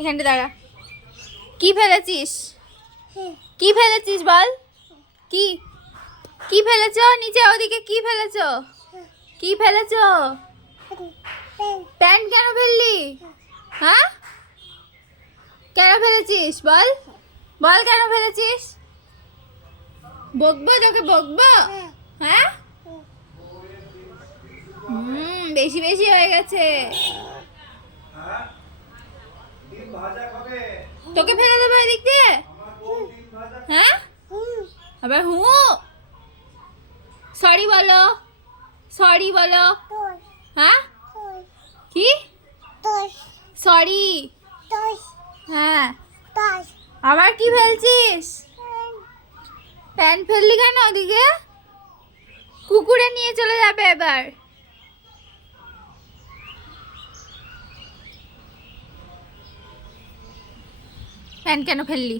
এখানটা দাঁড়া। কি ফেলেছিস? কি ফেলেছিস বল? কি কি ফেলেছো নিচে? ওদিকে কি ফেলেছো? কি ফেলেছো? প্যান্ট কেন ফেললি? হ্যাঁ, কেন ফেলেছিস বল? বল কেন ফেলেছিস? বকবো তোকে, বকবো। হ্যাঁ, বেশি বেশি হয়ে গেছে। তোকে ফেলে দেবো এদিক দিয়ে। হ্যাঁ, আবার সরি বলো, সরি বলো। হ্যাঁ, কি সরি? হ্যাঁ, আবার কি ফেলছিস? প্যান্ট ফেললি কেন ওদিকে? কুকুরে নিয়ে চলে যাবে এবার। প্যান্ট কেন ফেললি?